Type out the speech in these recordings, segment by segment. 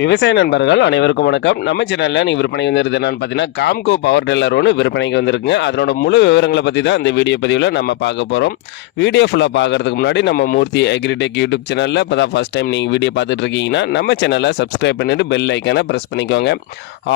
விவசாய நண்பர்கள் அனைவருக்கும் வணக்கம். நம்ம சேனலில் நீங்கள் விற்பனைக்கு வந்துருது என்னன்னு பார்த்தீங்கன்னா காம்கோ பவர் டில்லர் ஒன்று விற்பனைக்கு வந்திருக்குங்க. அதனோட முழு விவரங்களை பற்றி தான் இந்த வீடியோ பதிவில் நம்ம பார்க்க போகிறோம். வீடியோ ஃபுல்லாக பார்க்கறதுக்கு முன்னாடி நம்ம மூர்த்தி அக்ரிடெக் யூடியூப் சேனலில் இப்போ தான் ஃபஸ்ட் டைம் நீங்கள் வீடியோ பார்த்துட்டு இருக்கீங்கன்னா நம்ம சேனலை சப்ஸ்கிரைப் பண்ணிவிட்டு பெல் ஐக்கானை ப்ரெஸ் பண்ணிக்கோங்க.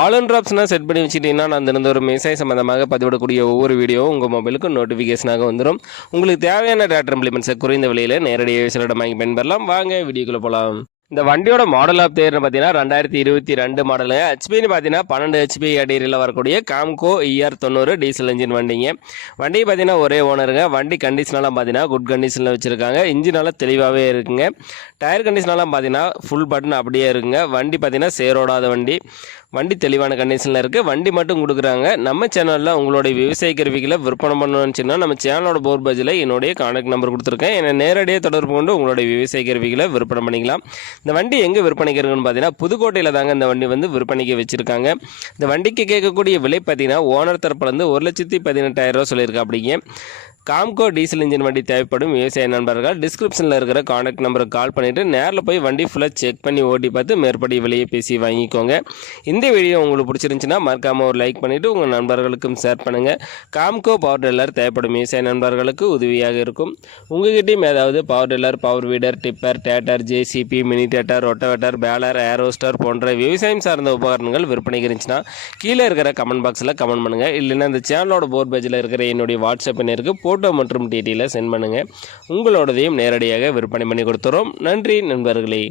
ஆல் அண்ட் ஆப்ஷனாக செட் பண்ணி வச்சுட்டிங்கன்னா நான் தினந்தோறும் விவசாய சம்பந்தமாக பதிவிடக்கூடிய ஒவ்வொரு வீடியோவும் உங்கள் மொபைலுக்கு நோட்டிஃபிகேஷனாக வந்துடும். உங்களுக்கு தேவையான டேட்டா இம்ப்ளிமெண்ட்ஸை குறைந்த விலையில் நேரடியாக சிலரிடம் வாங்கி பயன்பெறலாம். வாங்க வீடியோக்குள்ளே போகலாம். இந்த வண்டியோட மாடல் ஆஃப் தேர்னு பார்த்தீங்கன்னா 2022 மாடலு. ஹெச்பின்னு பார்த்தீங்கன்னா 12 ஹெச்பி கேட்டகரியில் வரக்கூடிய காம்கோ ER90 டீசல் இன்ஜின் வண்டிங்க. வண்டி பார்த்தீங்கன்னா ஒரே ஓனருங்க. வண்டி கண்டிஷனெலாம் பார்த்தீங்கன்னா குட் கண்டிஷனில் வச்சுருக்காங்க. இன்ஜினெல்லாம் தெளிவாகவே இருக்குங்க. டயர் கண்டிஷனெலாம் பார்த்தீங்கன்னா ஃபுல் பட்டன் அப்படியே இருக்குங்க. வண்டி பார்த்தீங்கன்னா சேரோடாத வண்டி. வண்டி தெளிவான கண்டிஷனில் இருக்குது. வண்டி மட்டும் கொடுக்குறாங்க. நம்ம சேனலில் உங்களுடைய விவசாய கருவிகளை விற்பனை பண்ணணும்னு நம்ம சேனலோட போர் பேஜில் என்னுடைய கான்டாக்ட் நம்பர் கொடுத்துருக்கேன். என்னை நேரடியாக தொடர்பு கொண்டு உங்களுடைய விவசாய கருவிகளை விற்பனை பண்ணிக்கலாம். இந்த வண்டி எங்கே விற்பனைக்கு இருக்குன்னு பார்த்தீங்கன்னா புதுக்கோட்டையில் தாங்க இந்த வண்டி வந்து விற்பனைக்கு வச்சுருக்காங்க. இந்த வண்டிக்கு கேட்கக்கூடிய விலை பார்த்தீங்கன்னா ஓனர் தரப்புலேருந்து 1,18,000 சொல்லியிருக்கா. அப்படிங்க காம்கோ டீசல் இன்ஜின் வண்டி தேவைப்படும் விவசாய நண்பர்கள் டிஸ்கிரிப்ஷனில் இருக்கிற கான்டாக்ட் நம்பருக்கு கால் பண்ணிவிட்டு நேரில் போய் வண்டி ஃபுல்லாக செக் பண்ணி ஓட்டி பார்த்து மேற்படி விலையை பேசி வாங்கிக்கோங்க. இந்த வீடியோ உங்களுக்கு பிடிச்சிருந்துச்சுன்னா மறக்காமல் ஒரு லைக் பண்ணிவிட்டு உங்கள் நண்பர்களுக்கும் ஷேர் பண்ணுங்கள். காம்கோ பவர் டில்லர் தேவைப்படும் விவசாய நண்பர்களுக்கு உதவியாக இருக்கும். உங்கள்கிட்டையும் ஏதாவது power tiller, power weeder, tipper, tedder, JCB, mini tedder, rotavator, baler, ஏரோஸ்டர் போன்ற விவசாயம் சார்ந்த உபகரணங்கள் விற்பனைக்கு இருந்துச்சுன்னா கீழே இருக்கிற கமெண்ட் பாக்ஸில் கமெண்ட் பண்ணுங்கள். இல்லைன்னா இந்த சேனலோட போர் பேஜில் இருக்கிற என்னுடைய வாட்ஸ்அப் எண்ணிற்கு ஃபோட்டோ மற்றும் டீட்டெயிலை சென்ட் பண்ணுங்கள். உங்களோடதையும் நேரடியாக விற்பனை பண்ணி கொடுத்துறோம். நன்றி நண்பர்களே.